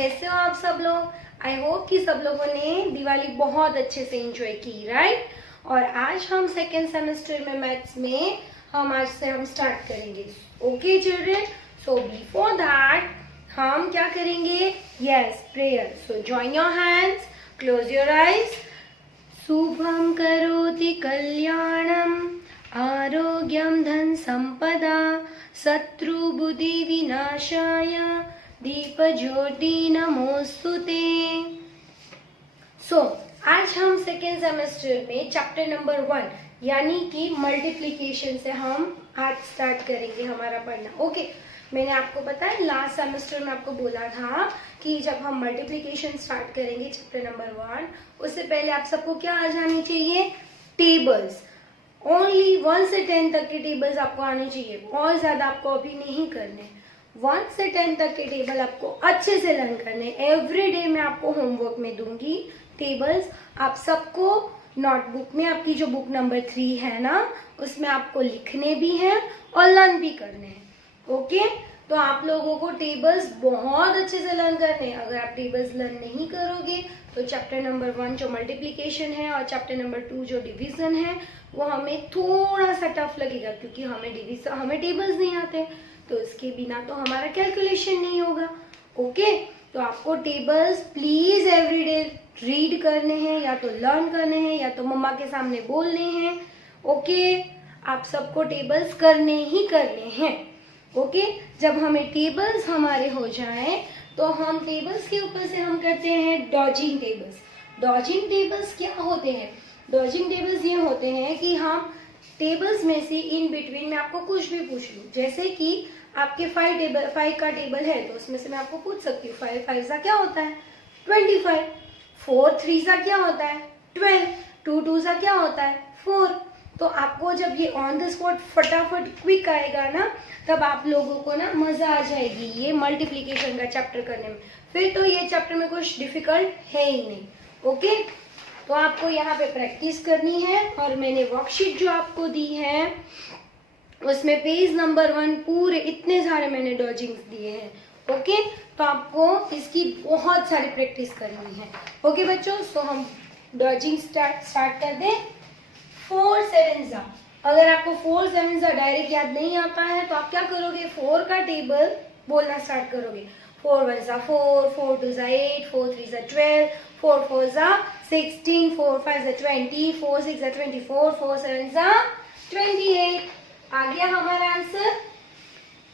कैसे हो आप सब लोग। आई होप कि सब लोगों ने दिवाली बहुत अच्छे से एंजॉय की, राइट। और आज हम सेकेंड सेमेस्टर में मैथ्स में आज से हम स्टार्ट करेंगे। Okay children, so before that हम क्या करेंगे? Yes, prayer. So join your hands, close your eyes. Shubham करोति कल्याणम आरोग्यम धन संपदा शत्रु बुद्धि विनाशाय दीप ज्योति नमोस्तुते। सो आज हम सेकेंड सेमेस्टर में चैप्टर नंबर 1 यानी कि मल्टीप्लिकेशन से हम आज स्टार्ट करेंगे हमारा पढ़ना। ओके, मैंने आपको पता है लास्ट सेमेस्टर में आपको बोला था कि जब हम मल्टीप्लिकेशन स्टार्ट करेंगे चैप्टर नंबर 1, उससे पहले आप सबको क्या आ जानी चाहिए? टेबल्स। ओनली 1 से 10 तक के टेबल्स आपको आने चाहिए, और ज्यादा आपको अभी नहीं करने। 1 से 10 तक के टेबल आपको अच्छे से लर्न करने। एवरी डे मैं आपको होमवर्क में दूंगी टेबल्स। आप सबको नोटबुक में, आपकी जो बुक नंबर 3 है ना, उसमें आपको लिखने भी हैं और लर्न भी करने हैं। ओके, तो आप लोगों को टेबल्स बहुत अच्छे से लर्न करने हैं। अगर आप टेबल्स लर्न नहीं करोगे तो चैप्टर नंबर 1 जो मल्टीप्लिकेशन है और चैप्टर नंबर 2 जो डिवीजन है वो हमें थोड़ा सा टफ लगेगा, क्योंकि हमें टेबल्स नहीं आते, तो इसके बिना तो हमारा कैलकुलेशन नहीं होगा। ओके, तो आपको टेबल्स प्लीज एवरीडे रीड करने हैं, या तो लर्न करने हैं, या तो मम्मा के सामने बोलने हैं। ओके, आप सबको टेबल्स करने ही करने हैं। ओके, जब हमें टेबल्स हमारे हो जाएं तो हम टेबल्स के ऊपर से हम करते हैं डॉजिंग टेबल्स। डॉजिंग टेबल्स क्या होते हैं? डॉजिंग टेबल्स ये होते हैं कि हम टेबल्स में से इन बिटवीन में आपको कुछ भी पूछ लूं, जैसे कि आपके 5 का टेबल है तो उसमें से मैं आपको पूछ सकती हूँ 5 5 सा क्या होता है? 25। 4 3 सा क्या होता है? 12। 2 2 सा क्या होता है? 4। तो आपको जब ये ऑन द स्पॉट फटाफट क्विक आएगा ना, तब आप लोगों को ना मजा आ जाएगी ये मल्टीप्लिकेशन का चैप्टर करने में। फिर तो ये चैप्टर में कुछ डिफिकल्ट है ही नहीं। ओके, तो आपको यहाँ पे प्रैक्टिस करनी है, और मैंने वर्कशीट जो आपको दी है उसमें पेज नंबर 1 पूरे इतने सारे मैंने डॉजिंग्स दिए हैं। ओके, तो आपको इसकी बहुत सारी प्रैक्टिस करनी है। ओके बच्चों, तो हम डॉजिंग स्टार्ट कर दें। 4 7 अगर आपको 4 7 डायरेक्ट याद नहीं आता है तो आप क्या करोगे? 4 का टेबल बोलना स्टार्ट करोगे। 4 1 4, 4 2 8, 4 3 12, 4 4 16, 4 5 20, 4 6 24, 4 7 28। आ गया हमारा आंसर।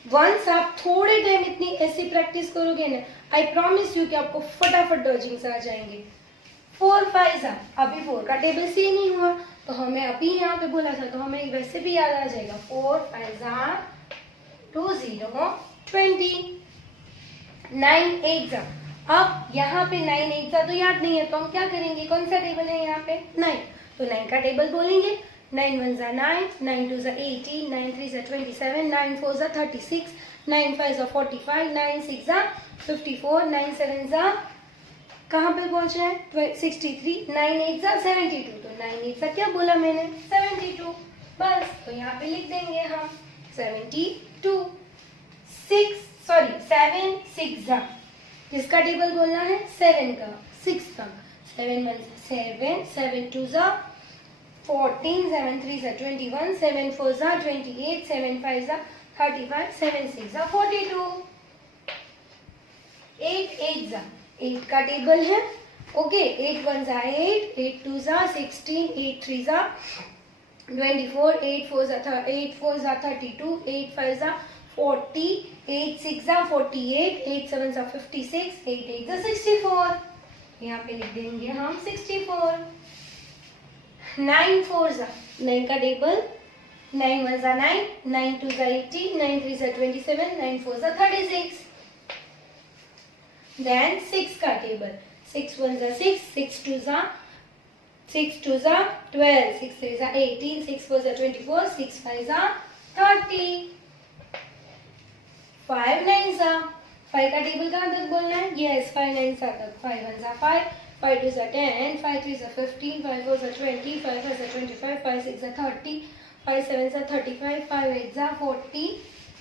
वंस आप थोड़े टाइम इतनी ऐसी प्रैक्टिस करोगे ना, आई प्रॉमिस यू कि आपको फटाफट डॉजिंग्स आ जाएंगे। 4 5 अभी 4 का टेबल से नहीं हुआ तो हमें अभी यहाँ पे बोला था, तो हमें वैसे भी याद आ जाएगा। 4 5 20 20। 9 8 अब यहाँ पे 9 8 तो याद नहीं है, तो हम क्या करेंगे? कौन सा टेबल है यहाँ पे? 9। तो 9 का टेबल बोलेंगे। 9 1 9, 9 2 18, 9 3 27, 9 4 36, 9 5 45, 9 6 54, 9 7 कहाँ पे पहुंचे हैं? 63, 9 8 72। तो 9 8 क्या बोला मैंने? 72। बस, तो यहाँ पे लिख देंगे हम 72। 7 6 किसका टेबल बोलना है? 7 का, 6 का। 7 1 7, 7 2 14, 7 3 21, 7 4 28, 7 5 35, 7 6 42। 8 8 8 का टेबल है। ओके, 8 1 8, 8 2 16, 8 3 24, 8 4 32, 8 5 40, 8 6 48, 8 7 56, 8 8 64। यहाँ पे लिख देंगे हम 64। 9 4 9 का टेबल। 9 1 9, 9 2 18, 9 3 27, 9 4 36। Then 6 का टेबल। 6 1 6, 6 2 12, 6 3 18, 6 4 24, 6 5 30। 5 9 5 का टेबल कहाँ तक बोलना है? यस, 5 9 तक। 5 1 5, 5 2 10, 5 3 15, 5 4 20, 5 5 25, 5 6 30, 5 7 35, 5 8 40,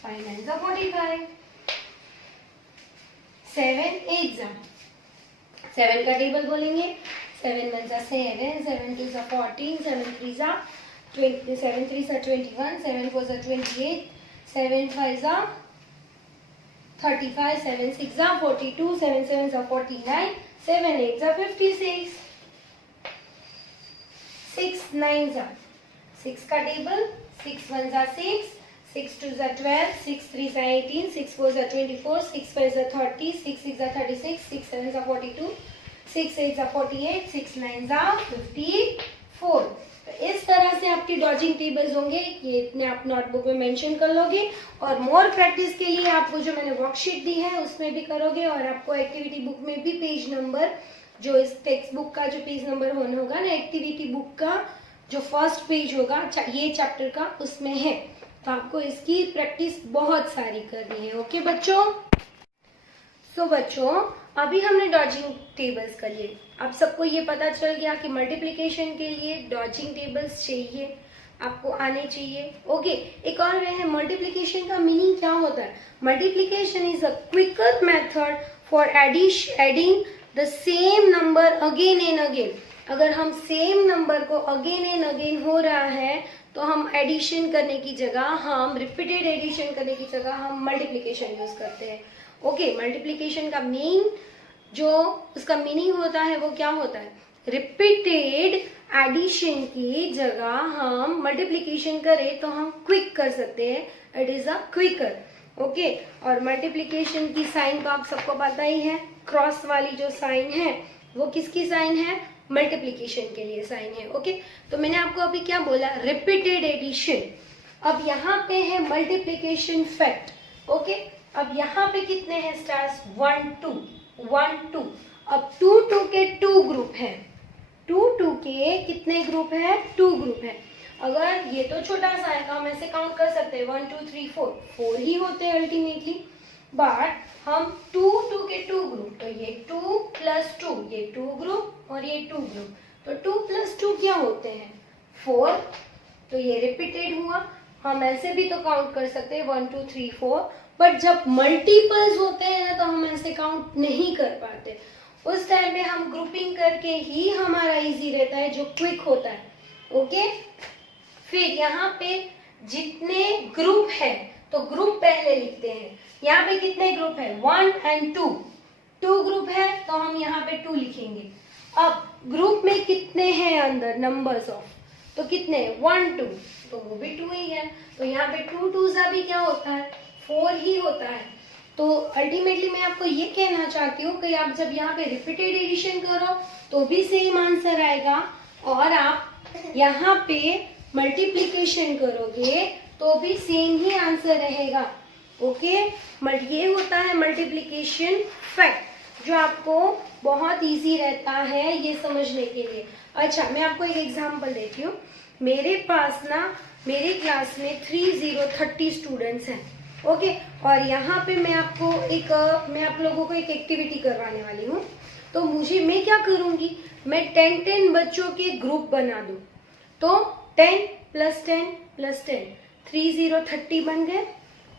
5 9 45। 7 8 जा 7 का टेबल बोलेंगे 7 1 जा 7 7 2 जा 14 7 3 जा 20 7 3 जा 21 7 4 जा 28 7 5 जा 35 7 6 जा 42 7 7 जा 49 7 8 जा 56 6 9 जा 6 का टेबल 6 1 जा 6 6 2 जा 12 6 3 जा 18 6 4 जा 24 6 5 जा 30 6 6 जा 36 6 7 जा 42 6 8 जा 48 6 9 जा 54। तो इस तरह से आपकी डॉजिंग टेबल्स होंगे, ये इतने आप नोटबुक में मेंशन कर लोगे और मोर प्रैक्टिस के लिए आपको जो मैंने वर्कशीट दी है उसमें भी करोगे और आपको एक्टिविटी बुक में भी पेज नंबर जो इस टेक्स्ट बुक का जो पेज नंबर होना होगा ना, एक्टिविटी बुक का जो फर्स्ट पेज होगा ये चैप्टर का उसमें है, तो आपको इसकी प्रैक्टिस बहुत सारी करनी है। ओके बच्चों, सो बच्चों अभी हमने डॉजिंग टेबल्स कर लिए। अब सबको ये पता चल गया कि मल्टीप्लिकेशन के लिए डॉजिंग टेबल्स चाहिए, आपको आने चाहिए। ओके, एक और वे है मल्टीप्लिकेशन का मीनिंग क्या होता है। Multiplication is a quicker method for adding the same number again and again. अगर हम सेम नंबर को अगेन एंड अगेन हो रहा है तो हम एडिशन करने की जगह, हम रिपीटेड एडिशन करने की जगह हम मल्टीप्लिकेशन यूज करते हैं। ओके, मल्टीप्लिकेशन का मेन जो उसका मीनिंग होता है वो क्या होता है, रिपीटेड एडिशन की जगह हम मल्टीप्लिकेशन करें तो हम क्विक कर सकते हैं, it is a quicker. Okay, और मल्टीप्लिकेशन की साइन तो आप सबको पता ही है, क्रॉस वाली जो साइन है वो किसकी साइन है, मल्टीप्लिकेशन के लिए साइन है। ओके, तो मैंने आपको अभी क्या बोला, रिपीटेड एडिशन। अब यहाँ पे है मल्टीप्लिकेशन फैक्ट। ओके, अब यहाँ पे कितने हैं स्टार्स, 1 2 1 2। अब 2 2 के 2 ग्रुप है, 2 2 के कितने ग्रुप है, 2 ग्रुप है। अगर ये तो छोटा सा है तो हम ऐसे काउंट कर सकते हैं 1 2 3 4 4 ही होते हैं अल्टीमेटली, बट हम 2 2 के 2 ग्रुप, तो ये 2 प्लस 2, ये 2 ग्रुप और ये 2 ग्रुप, तो 2 प्लस 2 क्या होते हैं, 4। तो ये रिपीटेड हुआ। हम ऐसे भी तो काउंट कर सकते हैं 1 2 3 4, बट जब मल्टीपल्स होते हैं ना तो हम ऐसे काउंट नहीं कर पाते। उस टाइम पे हम ग्रुपिंग करके ही हमारा इजी रहता है, जो क्विक होता है। ओके, फिर यहाँ पे जितने ग्रुप है तो ग्रुप पहले लिखते हैं। यहाँ पे कितने ग्रुप है, 1 और 2, 2 ग्रुप है तो हम यहाँ पे 2 लिखेंगे। अब ग्रुप में कितने हैं अंदर नंबर्स ऑफ, तो कितने 1 2, तो वो भी 2 ही है, तो यहाँ पे 2 2 सा भी क्या होता है, 4 ही होता है। तो अल्टीमेटली मैं आपको ये कहना चाहती हूँ कि आप जब यहाँ पे रिपीटेड एडिशन करो तो भी सेम आंसर आएगा, और आप यहाँ पे मल्टीप्लिकेशन करोगे तो भी सेम ही आंसर रहेगा। ओके, ये होता है मल्टीप्लिकेशन फैक्ट, जो आपको बहुत इजी रहता है ये समझने के लिए। अच्छा, मैं आपको एक एग्जांपल देती हूँ। मेरे पास ना मेरे क्लास में 30 स्टूडेंट्स हैं। ओके, और यहाँ पे मैं आप लोगों को एक एक्टिविटी करवाने वाली हूँ। तो मैं क्या करूँगी, मैं 10 बच्चों के ग्रुप बना दूँ। तो 10 + 10 + 10 30 बन गए,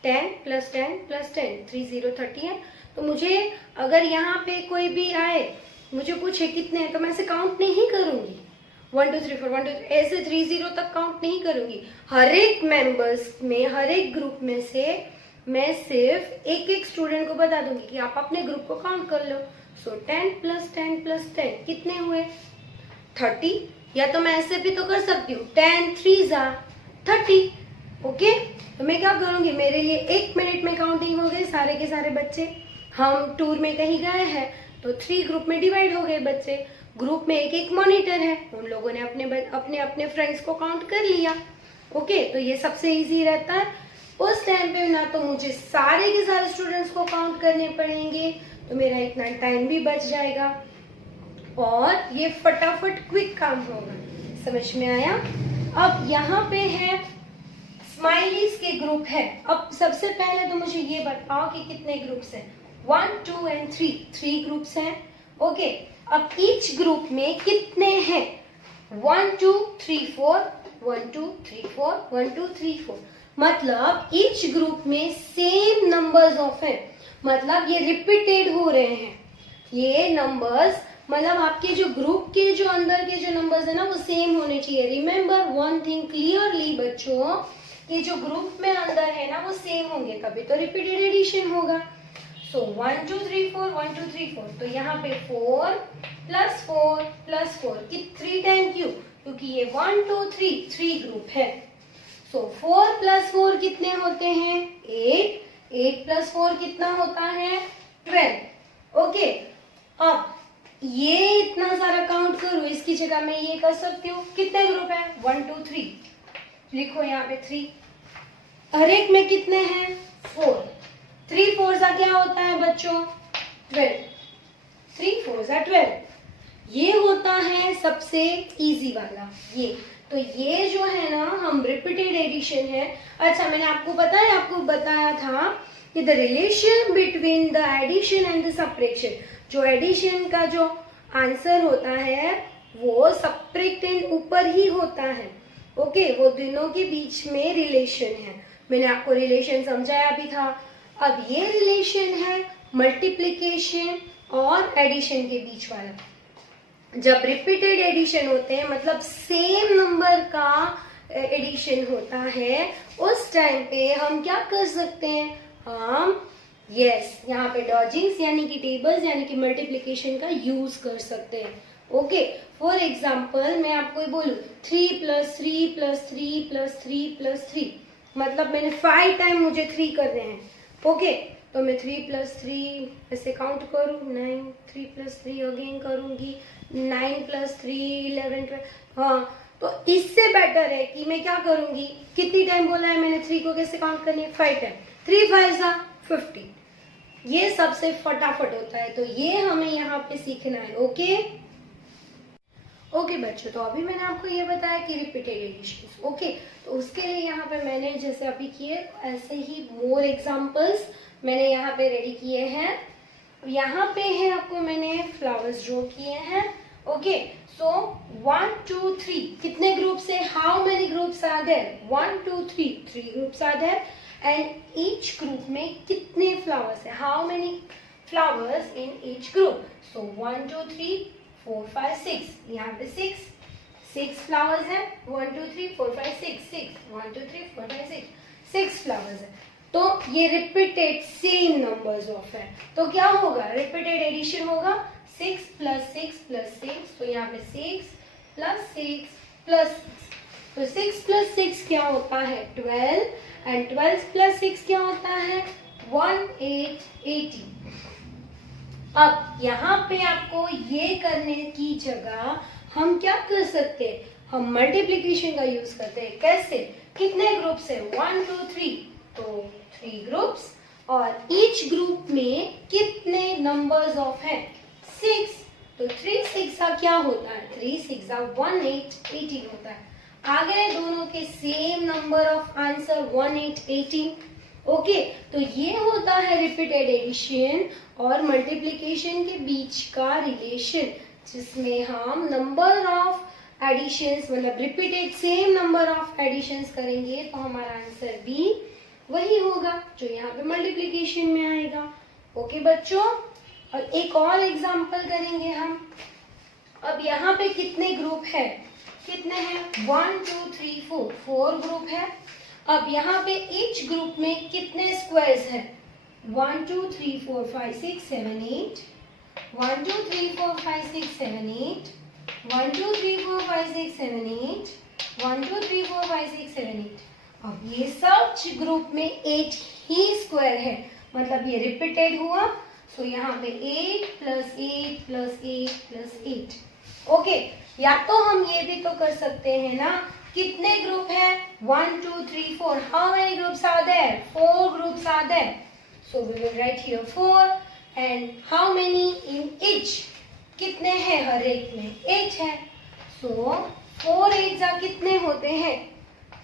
10 + 10 + 10 30 है। तो मुझे अगर यहाँ पे कोई भी आए मुझे पूछे कितने हैं, तो मैं ऐसे काउंट नहीं करूँगी 1 2 3 4 1 2 3 ऐसे 30 तक काउंट नहीं करूँगी। हर एक मेंबर्स में, हर एक ग्रुप में से मैं सिर्फ एक एक स्टूडेंट को बता दूंगी कि आप अपने ग्रुप को काउंट कर लो। सो 10 + 10 + 10 कितने हुए, 30। या तो मैं ऐसे भी तो कर सकती हूँ 10 3 30। ओके, तो मैं क्या करूँगी, मेरे लिए 1 मिनट में काउंटिंग हो गई, सारे के सारे बच्चे। हम टूर में कहीं गए हैं तो 3 ग्रुप में डिवाइड हो गए बच्चे। ग्रुप में एक एक मॉनिटर है, उन लोगों ने अपने अपने फ्रेंड्स को काउंट कर लिया। ओके, तो ये सबसे इजी रहता है। उस टाइम पे ना तो मुझे सारे के सारे स्टूडेंट्स को काउंट करने पड़ेंगे, तो मेरा इतना टाइम भी बच जाएगा और ये फटाफट क्विक काम होगा। समझ में आया। अब यहाँ पे है स्माइलीज के ग्रुप है। अब सबसे पहले तो मुझे ये बताओ कि कितने ग्रुप्स हैं, 1 2 और 3 ग्रुप्स हैं। ओके, अब ईच ग्रुप में कितने हैं, 1 2 3 4 1 2 3 4 1 2 3 4, मतलब ईच ग्रुप में सेम नंबर्स ऑफ है। मतलब ये रिपीटेड हो रहे हैं। ये नंबर्स मतलब आपके जो ग्रुप के जो अंदर के जो नंबर्स है ना वो सेम होने चाहिए। रिमेम्बर वन थिंग क्लियरली बच्चों, कि जो ग्रुप में अंदर है ना वो सेम होंगे, तभी तो रिपीटेड एडिशन होगा। सो 1 2 3 4 1 2 3 4, तो यहाँ पे 4 प्लस 4 प्लस 4 कि 3 टाइम क्यों, क्योंकि ये 1 2 3 3 ग्रुप है। सो 4 प्लस 4 कितने होते हैं 8, 8 प्लस 4 कितना होता है 12। ओके, अब ये इतना सारा काउंट करूं, इसकी जगह मैं ये कर सकती हूँ, कितने ग्रुप है 1 2 3, लिखो यहाँ पे 3, हर एक में कितने हैं 4, 3 4 सा क्या होता है बच्चों 12, 3 4 सा 12, ये होता है सबसे इजी वाला ये। तो ये जो है ना हम रिपीटेड एडिशन है। अच्छा, मैंने आपको बताया था कि the relation between the addition and the subtraction, जो एडिशन का जो आंसर होता है वो सब्ट्रैक्टेंट ऊपर ही होता है। ओके, वो दोनों के बीच में रिलेशन है, मैंने आपको रिलेशन समझाया भी था। अब ये रिलेशन है मल्टीप्लिकेशन और एडिशन के बीच वाला। जब रिपीटेड एडिशन होते हैं मतलब सेम नंबर का एडिशन होता है, उस टाइम पे हम क्या कर सकते हैं, हम यहाँ पे डॉजिंग्स यानी कि टेबल्स यानी कि मल्टीप्लिकेशन का यूज कर सकते हैं। ओके, फॉर एग्जाम्पल मैं आपको बोलूँ 3 + 3 + 3 + 3 + 3, मतलब मैंने 5 टाइम मुझे 3 करने हैं। ओके, तो मैं 3 + 3 ऐसे काउंट करूँ, 9, 3 + 3 अगेन करूँगी, 9 + 3 11 12। हाँ, तो इससे बेटर है कि मैं क्या करूँगी, कितनी टाइम बोला है मैंने 3 को कैसे काउंट करनी है 5 टाइम, 3 5 सा 50, ये सबसे फटाफट होता है। तो ये हमें यहाँ पे सीखना है। ओके बच्चों, तो अभी मैंने आपको ये बताया कि रिपीटेड एडिशन। ओके, तो उसके लिए यहाँ पे मैंने जैसे अभी किए ऐसे ही मोर एग्जांपल्स मैंने यहाँ पे रेडी किए हैं। यहाँ पे है आपको मैंने फ्लावर्स ड्रॉ किए हैं। ओके, सो 1 2 3 कितने ग्रुप्स है, how many groups are there, 1 2 3 3 groups are there, and each group में कितने फ्लावर्स है, how many flowers in each group. So 1 2 3 4 5 6, यहाँ पे 6 फ्लावर्स है, 1 2 3 4 5 6 1 2 3 4 5 6 फ्लावर्स है। तो ये रिपीटेड सेम नंबर्स ऑफ है, तो क्या होगा रिपीटेड एडिशन होगा 6 + 6 + 6, तो यहाँ पे 6 + 6 + 6, तो 6 + 6 क्या होता है 12, एंड 12 + 6 क्या होता है 18 18। अब यहाँ पे आपको ये करने की जगह हम क्या कर सकते हैं, हम मल्टीप्लिकेशन का यूज करते हैं। कैसे, कितने ग्रुप्स है 1 2 3, तो 3 ग्रुप्स, और ईच ग्रुप में कितने नंबर्स ऑफ है 6, तो 3 6 क्या होता है 3 6 18 18 होता है। आ गए दोनों के same number of answer 18 18। Okay, तो ये होता है रिपीटेड एडिशन और मल्टीप्लिकेशन के बीच का रिलेशन, जिसमें हम नंबर ऑफ एडिशंस मतलब repeated same number of additions करेंगे तो हमारा आंसर भी वही होगा जो यहाँ पे मल्टीप्लिकेशन में आएगा। ओके बच्चों, और एक और एग्जांपल करेंगे हम। अब यहाँ पे कितने ग्रुप है, कितने हैं 1 2 3 4, 4 ग्रुप है। अब यहाँ पे ईच ग्रुप में कितने स्क्वायर्स हैं 1 2 3 4 5 6 7 8, 1 2 3 4 5 6 7 8, 1 2 3 4 5 6 7 8, 1 2 3 4 5 6 7 8। अब ये सब ग्रुप में 8 ही स्क्वायर है, मतलब ये रिपीटेड हुआ, सो यहाँ पे 8 + 8 + 8 + 8। ओके, या तो हम ये भी तो कर सकते हैं ना, कितने ग्रुप है 1 2 3 4, how many groups are there 4 groups are there, so we will write here 4, and how many in each, कितने हैं हर एक में 8 है, सो 4 8 जा कितने होते हैं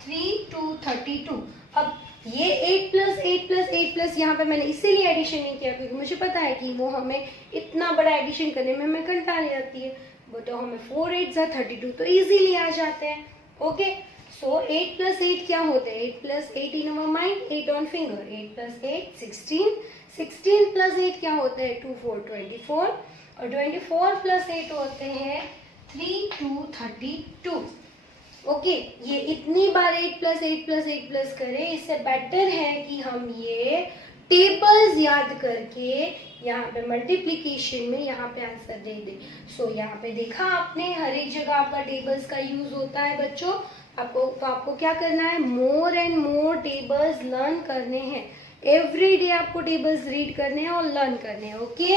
3 2 32। अब ये 8 + 8 + 8 + यहाँ पे मैंने इसीलिए एडिशन नहीं किया क्योंकि मुझे पता है कि वो हमें इतना बड़ा एडिशन करने में हमें कंटाली आती है, बट हमें 4 8 जा 32 तो इजीली आ जाते हैं। ओके, सो 8 + 8 क्या होते हैं 8 + 8 in our mind, 8 on finger, 8 + 8 16, 16 plus 8 क्या होता है? 2 4 24 और 24 प्लस 8 होते हैं 3 2 32। ओके, ये इतनी बार 8 प्लस 8 प्लस 8 प्लस करें, इससे बेटर है कि हम ये टेबल्स याद करके यहाँ पे मल्टीप्लिकेशन में यहाँ पे आंसर दे दें। सो यहाँ पे देखा आपने, हर एक जगह आपका टेबल्स का यूज होता है बच्चों। आपको क्या करना है? More and more tables learn करने हैं। एवरी डे आपको टेबल्स रीड करने हैं और लर्न करने हैं। ओके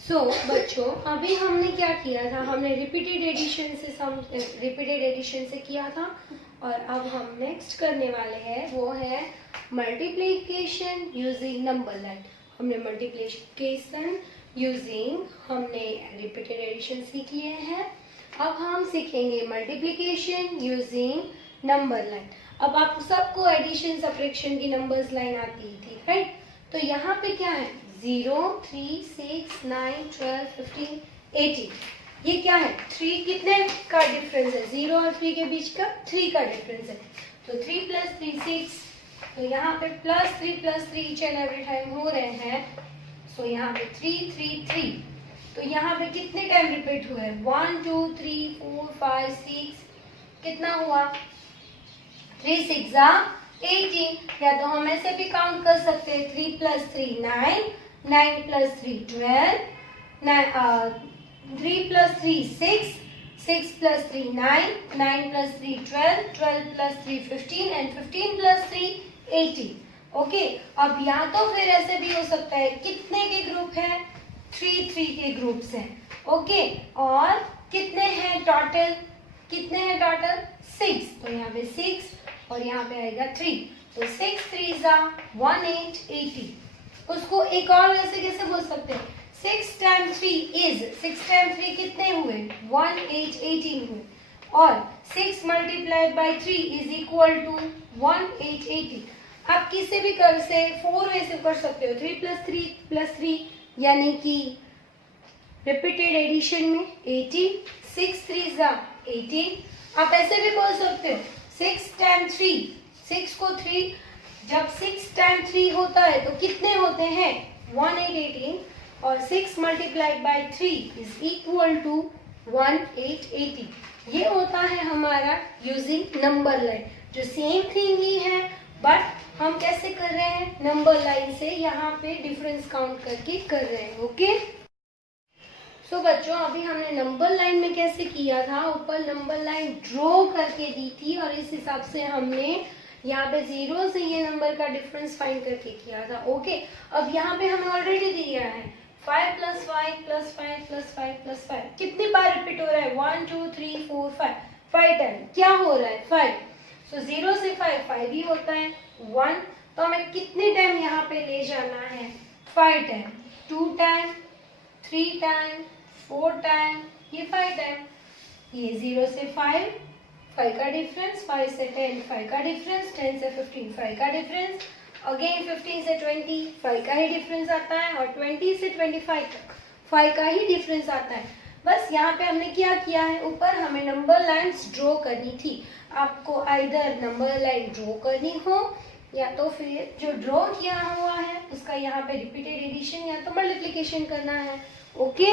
सो बच्चों, अभी हमने क्या किया था? हमने रिपीटेड एडिशन से किया था और अब हम नेक्स्ट करने वाले हैं वो है मल्टीप्लिकेशन यूजिंग नंबर लाइन। हमने मल्टीप्लिकेशन यूजिंग हमने रिपीटेड एडिशन सीख लिए हैं। अब हम सीखेंगे मल्टीप्लिकेशन यूजिंग नंबर लाइन। अब आप सबको एडिशन सब्ट्रैक्शन की नंबर्स लाइन आती थी, राइट? तो यहाँ पे क्या है? 0 3 6 9 12 15 18। ये क्या है? 3 कितने का डिफरेंस है? 0 और 3 के बीच का 3 का डिफरेंस है। तो 3 प्लस 3 6। तो यहाँ पे plus 3 each and every time हो रहे हैं। सो यहाँ पे 3 3 3। तो यहाँ पे कितने टाइम रिपीट हुए? 1 2 3 4 5 6। कितना हुआ? 3 6 18। या तो हम ऐसे भी काउंट कर सकते हैं, 3 plus 3 9, 9 plus 3 12, 3 plus 3 6, 6 plus 3 9, 9 plus 3 12, 12 plus 3 15 and 15 plus 3 18। Okay, अब या तो फिर ऐसे भी हो सकता है, कितने के ग्रुप है? 3 3 के ग्रुप्स हैं। ओके, और कितने हैं टोटल? कितने हैं टोटल? 6। तो यहाँ पे 6 और यहाँ पे आएगा 3। तो 6 3 18 80। उसको एक और वैसे कैसे बोल सकते हैं? 6 टाइम 3 इज, 6 टाइम 3 कितने हुए? 1 8 18 हुए। और 6 multiplied by 3 is equal to 1 8 18। आप किसी भी कर से 4 वैसे कर सकते हो, 3 प्लस 3 यानी कि रिपीटेड एडिशन में 18, 6 3 18। आप ऐसे भी बोल सकते हो 6 टाइम 3, 6 को 3, जब 6 टाइम 3 होता है तो कितने होते हैं? 1 8 18 और 6 multiplied by 3 is equal to 1 8 18। ये होता है हमारा यूजिंग नंबर लाइन, जो सेम थिंग ही है बट हम कैसे कर रहे हैं? नंबर लाइन से यहाँ पे डिफरेंस काउंट करके कर रहे हैं। ओके सो बच्चों, अभी हमने नंबर लाइन में कैसे किया था? ऊपर नंबर लाइन ड्रॉ करके दी थी और इस हिसाब से हमने यहाँ पे 0 से ये नंबर का डिफरेंस फाइंड करके किया था। ओके, अब यहाँ पे हमें ऑलरेडी दिया है 5 प्लस 5 प्लस 5 प्लस 5 प्लस 5। कितनी बार रिपीट हो रहा है? 1 2 3 4 5 टाइम। क्या हो रहा है? 5। सो 0 से 5 ही होता है। 1, तो हमें कितने टाइम यहाँ पे ले जाना है? 5 टाइम, 2 टाइम, 3 टाइम, 4 टाइम, ये 5 टाइम। ये 0 से 5 का डिफरेंस, 5 से 10 5 का डिफरेंस, 10 से 15 5 का डिफरेंस, अगेन 15 से 20 5 का ही डिफरेंस आता है और 20 से 25 तक 5 का ही डिफरेंस आता है। बस यहाँ पे हमने क्या किया है? ऊपर हमें नंबर लाइन्स ड्रॉ करनी थी। आपको आइदर नंबर लाइन ड्रॉ करनी हो या तो फिर जो ड्रॉ किया हुआ है उसका यहाँ पे रिपीटेड एडिशन या तो मल्टीप्लिकेशन करना है। Okay,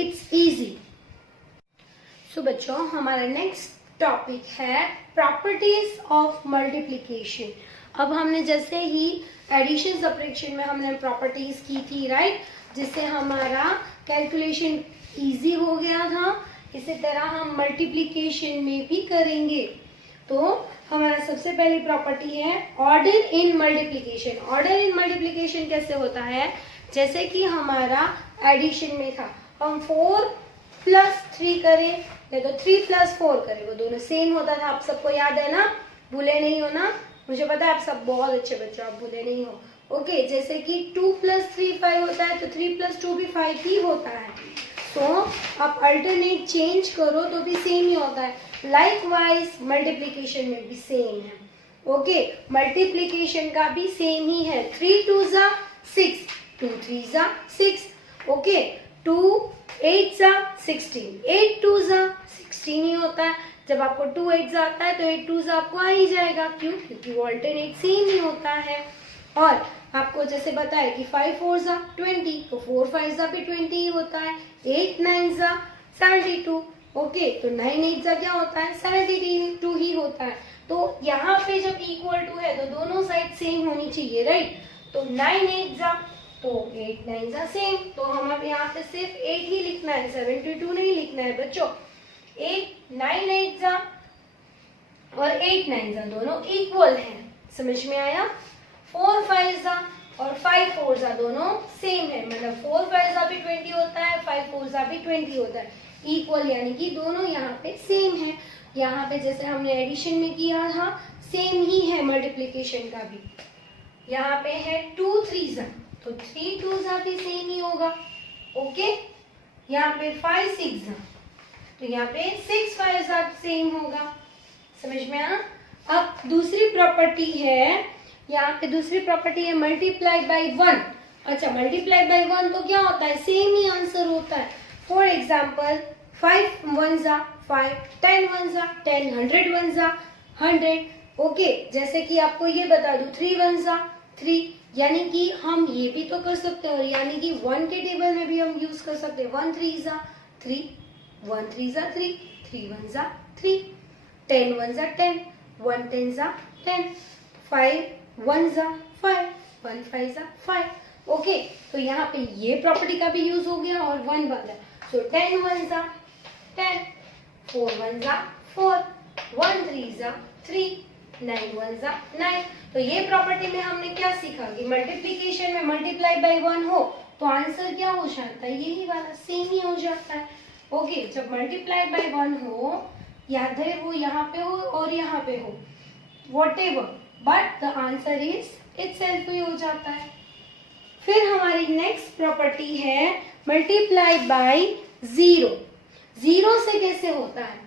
it's easy. सो बच्चों, हमारा नेक्स्ट टॉपिक है प्रॉपर्टीज ऑफ मल्टीप्लिकेशन। अब हमने जैसे ही एडिशन सब्ट्रैक्शन में हमने प्रॉपर्टीज की थी, राइट, जिससे हमारा कैलकुलेशन इजी हो गया था, इसी तरह हम मल्टीप्लिकेशन में भी करेंगे। तो हमारा सबसे पहली प्रॉपर्टी है order in multiplication. Order in multiplication कैसे होता है? जैसे कि हमारा एडिशन में था, हम 4 प्लस 3 करें या तो 3 प्लस 4 करें, वो दोनों सेम होता था। आप सबको याद है ना? भूले नहीं हो ना? मुझे पता है आप सब बहुत अच्छे बच्चे, आप भूले नहीं हो। ओके, जैसे कि 2 प्लस 3 5 होता है तो 3 प्लस 2 भी 5 ही होता है। तो आप अल्टरनेट चेंज करो तो भी सेम ही होता है। लाइकवाइज मल्टीप्लिकेशन में भी सेम है। ओके, मल्टीप्लिकेशन का भी सेम ही है। 3 2 6, 2 3 6। ओके, 2 8 16, 8 2 16 ही होता है। जब आपको 2 8 आता है तो 8 2 आपको आ ही जाएगा। क्यों? क्योंकि वो अल्टरनेट सेम ही होता है। और आपको जैसे बताया कि 5 4 जा 20, तो 4 5 जा भी 20 ही होता है, 8 9 जा 72, ओके, तो 9 8 जा क्या होता है 72 ही होता है। तो यहाँ पे जब इक्वल टू है तो दोनों साइड सेम होनी चाहिए, राइट। तो 9 8 जा तो 8 9 जा सेम, तो हमें यहाँ पे सिर्फ 8 ही लिखना है, 72 नहीं लिखना है बच्चों। 8 9 8 जा और 8 9 जा दोनों इक्वल हैं, समझ में आया। 4 5 जा और 5 4 जा दोनों सेम है, मतलब 4 5 जा भी 20 होता है, 5 4 जा भी 20 होता है, इक्वल, यानी कि दोनों यहाँ पे सेम है। यहाँ पे जैसे हमने एडिशन में किया था सेम ही है, मल्टीप्लिकेशन का भी। यहाँ पे है 2 3 जा तो 3 2 जा भी सेम ही होगा, ओके। यहाँ पे 5 6 जा तो यहाँ पे 6 5 जा सेम होगा, समझ में आया। अब दूसरी प्रॉपर्टी है, यहाँ पे दूसरी प्रॉपर्टी है मल्टीप्लाई बाय 1। अच्छा, मल्टीप्लाई बाय 1 तो क्या होता है, सेम ही आंसर होता है। फॉर एग्जाम्पल 5 1 जा 5, 10 1 जा 10, 100 1 जा 100, ओके। जैसे कि आपको ये बता दूं 3 1 जा 3, यानी कि हम ये भी तो कर सकते हैं, और यानी कि 1 के टेबल में भी हम यूज कर सकते हैं। 1 3 जा 3, 1 3 जा 3, 3 1 जा 3, 10 1 जा 10, 1 10 जा 10, 5 1 जा 5, 1 5 जा 5, ओके। तो यहाँ पे ये प्रॉपर्टी का भी यूज हो गया और 1 वाला। सो 10 1 जा 10, 4 1 जा 4, 1 3 जा 3, 9 1 जा 9। तो ये प्रॉपर्टी में हमने क्या सीखा कि मल्टीप्लिकेशन में मल्टीप्लाई बाय 1 हो तो आंसर क्या हो जाता है, यही वाला सेम ही हो जाता है, ओके। जब मल्टीप्लाई बाय 1 हो, याद है वो यहाँ पे हो और यहाँ पे हो, whatever, but the answer is itself ही हो जाता है। फिर हमारी नेक्स्ट प्रॉपर्टी है मल्टीप्लाई बाय 0। 0 से कैसे होता है,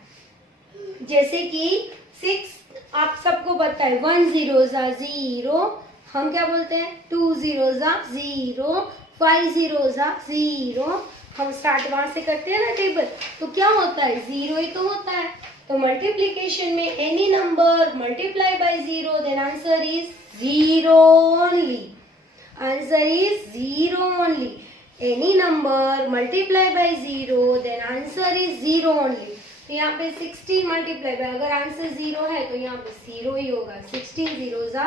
जैसे कि 6 आप सबको पता है 1 0 जा 0, हम क्या बोलते हैं 2 0 जा 0, 5 0 जा 0, हम स्टार्ट वहां से करते हैं ना टेबल, तो क्या होता है 0 ही तो होता है। तो मल्टीप्लिकेशन में any number multiply by 0 then answer is 0 only, answer is 0 only. Any number multiply by 0 then answer is 0 only. तो यहाँ पे 16 मल्टीप्लाई बाय, अगर आंसर 0 है तो यहाँ पे 0 ही होगा। 16 0 जा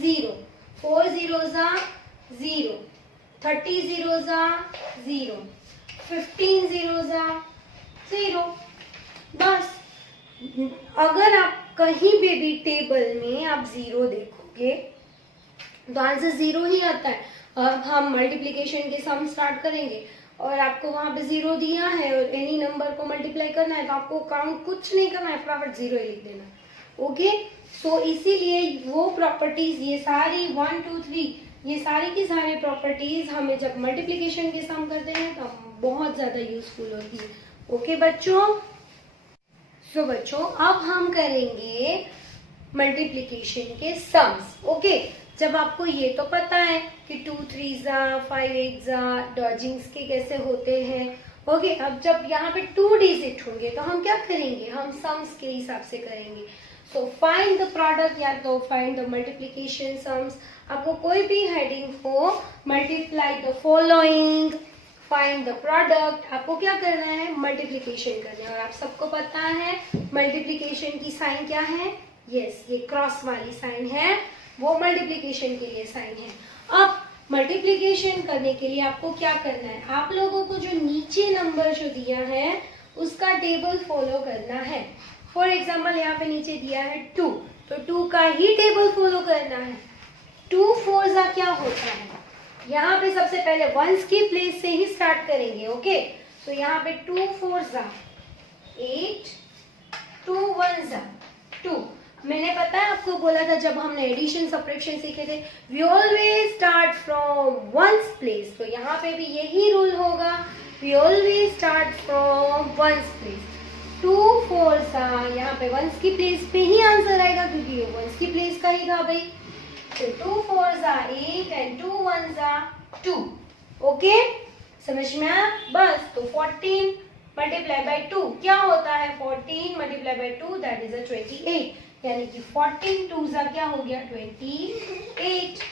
0, 4 0 जा 0, 30 0 जा 0, 15 0 जा 0, बस। अगर आप कहीं भी टेबल में आप 0 देखोगे तो आंसर 0 ही आता है। अब हम मल्टीप्लिकेशन के सम स्टार्ट करेंगे और आपको वहां पे 0 दिया है और एनी नंबर को मल्टीप्लाई करना है तो आपको काउंट कुछ नहीं करना है, फटाफट 0 ही लिख देना, ओके। सो इसीलिए वो प्रॉपर्टीज, ये सारी 1 2 3, ये सारी की सारी प्रॉपर्टीज हमें जब मल्टीप्लिकेशन के सम करते हैं तो बहुत ज्यादा यूजफुल होती है, ओके बच्चों। सो बच्चों अब हम करेंगे मल्टीप्लिकेशन के सम्स, ओके। जब आपको ये तो पता है कि 2 3 जा 5 8 जा डॉजिंग्स के कैसे होते हैं, ओके। अब जब यहाँ पे 2 डिजिट होंगे तो हम क्या करेंगे, हम सम्स के हिसाब से करेंगे। सो फाइंड द प्रोडक्ट या तो फाइंड द मल्टीप्लिकेशन सम्स, आपको कोई भी हेडिंग हो, multiply the following, find the product, आपको क्या करना है मल्टीप्लिकेशन करना है। और आप सबको पता है मल्टीप्लिकेशन की साइन क्या है, यस ये क्रॉस वाली साइन है, वो मल्टीप्लिकेशन के लिए साइन है। अब मल्टीप्लिकेशन करने के लिए आपको क्या करना है, आप लोगों को जो नीचे नंबर जो दिया है उसका टेबल फॉलो करना है। फॉर एग्जाम्पल यहाँ पे नीचे दिया है 2, तो 2 का ही टेबल फॉलो करना है। 2 4 जा क्या होता है, यहाँ पे सबसे पहले वंस की प्लेस से ही स्टार्ट करेंगे, ओके। तो यहाँ पे 2 4 जा 8, 2 1 जा 2। मैंने पता है आपको बोला था जब हमने एडिशन सब्ट्रैक्शन सीखे थे, we always start from one's place, तो यहाँ पे भी यही रूल होगा, we always start from one's place. 2 4 जा यहाँ पे वंस की प्लेस पे ही आंसर आएगा क्योंकि ये वंस की प्लेस का ही था भाई। तो 2 4 जा 8 एंड 2 1 जा 2, ओके समझ में आया। बस तो 14 मल्टीप्लाई बाय 2 क्या होता है, 14 मल्टीप्लाई बाय 2 दैट इज 28, यानी कि 14 2 जा क्या हो गया 28,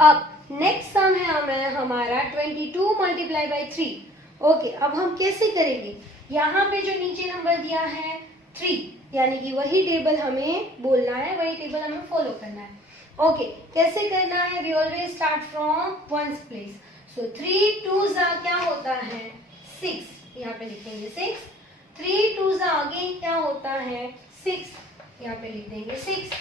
अब नेक्स्ट सम है हमें हमारा 22 मल्टीप्लाई बाई 3। ओके, अब हम कैसे करेंगे, यहाँ पे जो नीचे नंबर दिया है 3, यानी कि वही टेबल हमें बोलना है, वही टेबल हमें फॉलो करना है। ओके, कैसे करना है, we always start from one's place. So 3 2 क्या होता है 6, यहाँ पे लिखेंगे 6। 3 2 अगेन क्या होता है 6, यहाँ पे लिख देंगे 6।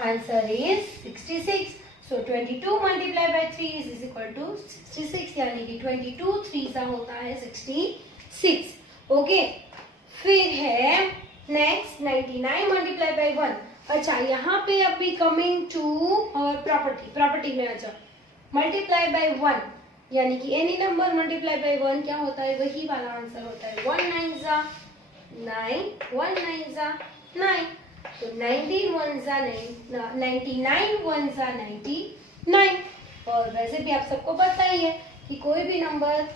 Answer is 66। So 22 multiply by 3 is equal to 66, यानी कि 22 3 होता है 66। ओके, फिर है नेक्स्ट 99 मल्टीप्लाई बाई 1। अच्छा, यहाँ पे अभी कमिंग टू और प्रॉपर्टी में आ जाओ। मल्टीप्लाई बाई 1, यानी कि एनी नंबर मल्टीप्लाई बाई 1 क्या होता है, वही वाला आंसर होता है। 1 9 9, 1 9 9, तो 19 1 9, 99 1 99। और वैसे भी आप सबको पता ही है कि कोई भी नंबर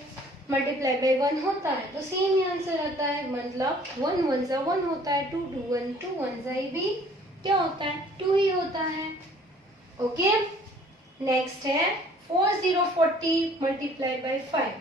मल्टीप्लाई बाई 1 होता है तो सेम ही आंसर आता है, मतलब 1 1 1 होता है, 2 2 1 2 1 भी क्या होता है 2 ही होता है। ओके, नेक्स्ट है 4040 मल्टीप्लाई बाई 5।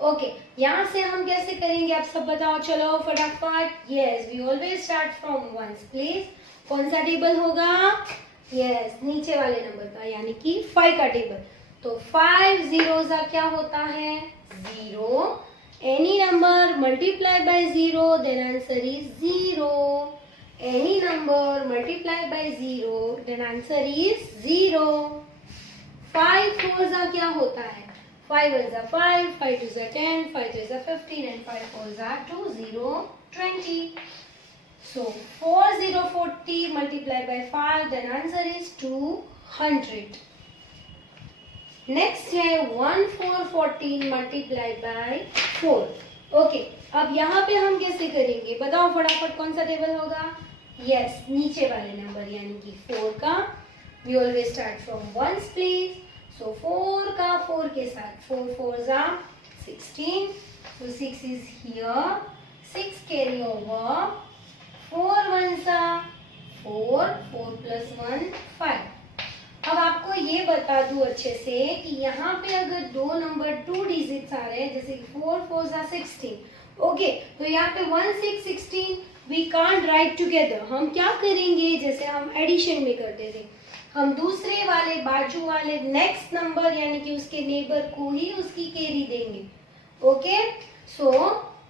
ओके, यहाँ से हम कैसे करेंगे आप सब बताओ, चलो फटाफट। Yes, we always start from one's place. कौन सा टेबल होगा, यस, नीचे वाले नंबर का, यानी कि 5 का टेबल। तो 5 zeros क्या होता है 0। Any number multiply by 0 then answer is 0। Any number multiply by 0 then answer is 0। 5 4 क्या होता है 5 1 5, 5 2 10, 5 3 15 and 5 4 20 20। So 4040 multiplied by 5 then answer is 200। Next है 1414 मल्टीप्लाइड बाय 4। ओके, अब यहाँ पे हम कैसे करेंगे बताओ फटाफट, कौन सा टेबल होगा, यस, नीचे वाले नंबर यानी कि 4 का। We always start from one's place. So 4 का 4 के साथ 4 4 16, so 6 is here, 6 carry over, 4 1 4, 4 plus 1 5। अब आपको ये बता दूं अच्छे से कि यहाँ पे अगर दो नंबर 2 डिजिट्स आ रहे हैं, जैसे 4 4 16, ओके, तो यहाँ पे 1 6 16 वी कांट राइट टुगेदर। हम क्या करेंगे, जैसे हम एडिशन में करते थे, हम दूसरे वाले बाजू वाले नेक्स्ट नंबर यानी कि उसके नेबर को ही उसकी कैरी देंगे। ओके, सो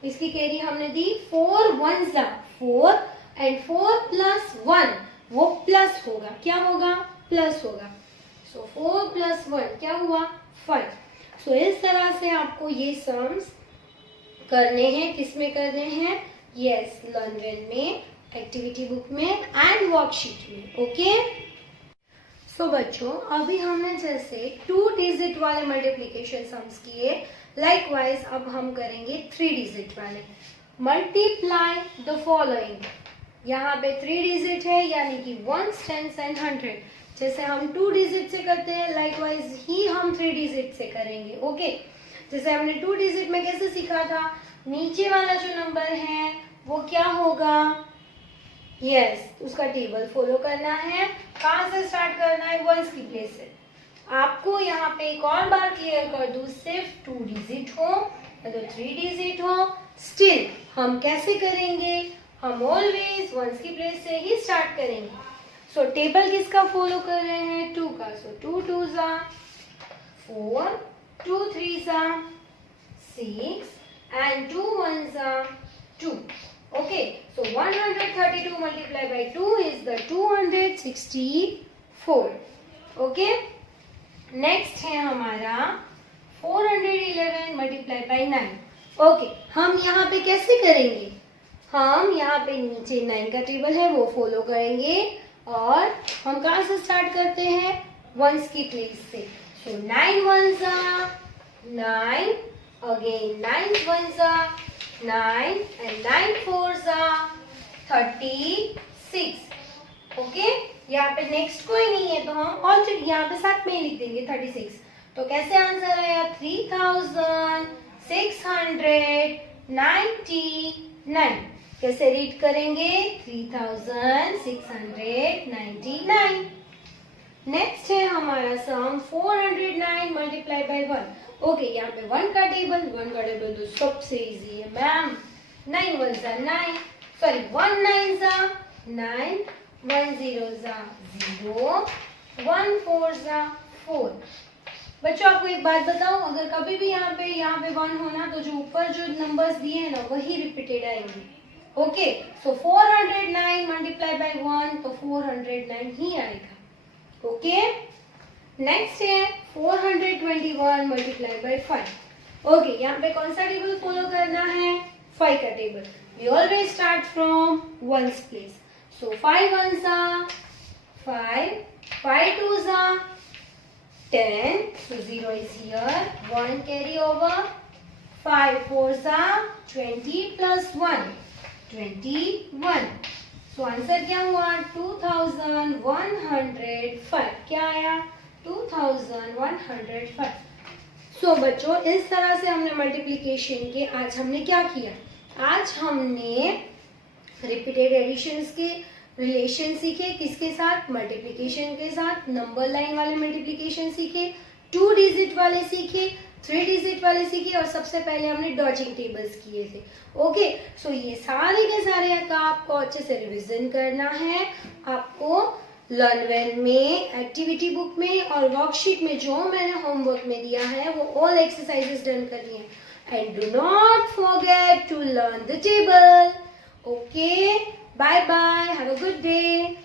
इसकी कैरी हमने दी 4 1 4 एंड 4 प्लस 1 वो प्लस होगा, क्या होगा प्लस होगा। सो 4 प्लस 1 क्या हुआ 5। सो इस तरह से आपको ये सम्स करने हैं, किसमें करने हैं, यस, लर्नवेल में, एक्टिविटी बुक में एंड वर्कशीट में। ओके, सो बच्चों, अभी हमने जैसे 2 डिजिट वाले मल्टीप्लिकेशन सम्स किए, लाइकवाइज अब हम करेंगे 3 डिजिट वाले। मल्टीप्लाई द फॉलोइंग, यहाँ पे 3 डिजिट है यानी कि 1 10 एंड 100। जैसे हम 2 डिजिट से करते हैं, लाइकवाइज ही हम 3 डिजिट से करेंगे। ओके, जैसे हमने 2 डिजिट में कैसे सीखा था, नीचे वाला जो नंबर है वो क्या होगा, यस, उसका टेबल फॉलो करना है। कहाँ से स्टार्ट करना है, वंस की प्लेस से। आपको यहाँ पे एक और बार क्लियर कर दूं, सिर्फ 2 डिजिट हो या तो 3 डिजिट हो, स्टिल हम कैसे करेंगे, हम ऑलवेज वंस की प्लेस से ही स्टार्ट करेंगे। सो टेबल किसका फॉलो कर रहे हैं, 2 का। सो 2 2 4, 2 3 6 and 2 1 2। Okay, so 132 multiplied by 2 is the 264। Okay, next है हमारा 411 multiplied by 9। Okay, हम यहाँ पे कैसे करेंगे, हम यहाँ पे नीचे 9 का टेबल है वो फॉलो करेंगे और हम कहाँ से स्टार्ट करते हैं, वंस की प्लेस से। सो 9 1 9, अगेन 9 1 9 and 9 4 36। ओके, यहाँ पे नेक्स्ट कोई नहीं है तो हम ऑलरेडी यहाँ पे साथ में ही लिख देंगे 36। तो कैसे आंसर आया 3699। कैसे रीड करेंगे 3699। नेक्स्ट है हमारा सम 409 मल्टीप्लाई बाय 1। ओके, यहाँ पे 1 का टेबल तो सबसे इजी है मैम। 9 1 जा 9, सॉरी 1 9 जा 9, 1 0 जा 0, 1 4 जा 4। बच्चों आपको एक बात बताऊं, अगर कभी भी यहाँ पे 1 होना तो जो ऊपर जो नंबर्स दिए हैं ना वही रिपीटेड आएंगे। ओके, सो 409 मल्टीप्लाई बाय 1 तो 409 ही आएगा। ओके, नेक्स्ट है 421 मल्टीप्लाई बाय 5। ओके, यहाँ पे कौन सा टेबल फॉलो करना है? 5 का table. We always start from one's place. So 5 1 जा 5, 5 2 जा 10, so 0 is here, 1 carry over, 5 4 जा 20 plus 1, 21. So आंसर क्या हुआ? 2105। क्या आया? 2105। So बच्चों, इस तरह से हमने मल्टीप्लिकेशन के आज हमने क्या किया? आज हमने रिपीटेड एडिशंस के रिलेशन सीखे। किसके साथ? मल्टीप्लिकेशन के साथ। नंबर लाइन वाले मल्टीप्लिकेशन सीखे, 2 डिजिट वाले सीखे, 3 डिजिट वाले सीखे और सबसे पहले हमने डॉजिंग टेबल्स किए थे। ओके, सो ये सारे के सारे का आपको अच्छे से रिवीजन करना है। आपको लर्न वेल में, एक्टिविटी बुक में और वर्कशीट में जो मैंने होमवर्क में दिया है वो ऑल एक्सरसाइजेस डन करनी है। And do not forget to learn the table. Okay, bye bye, have a good day.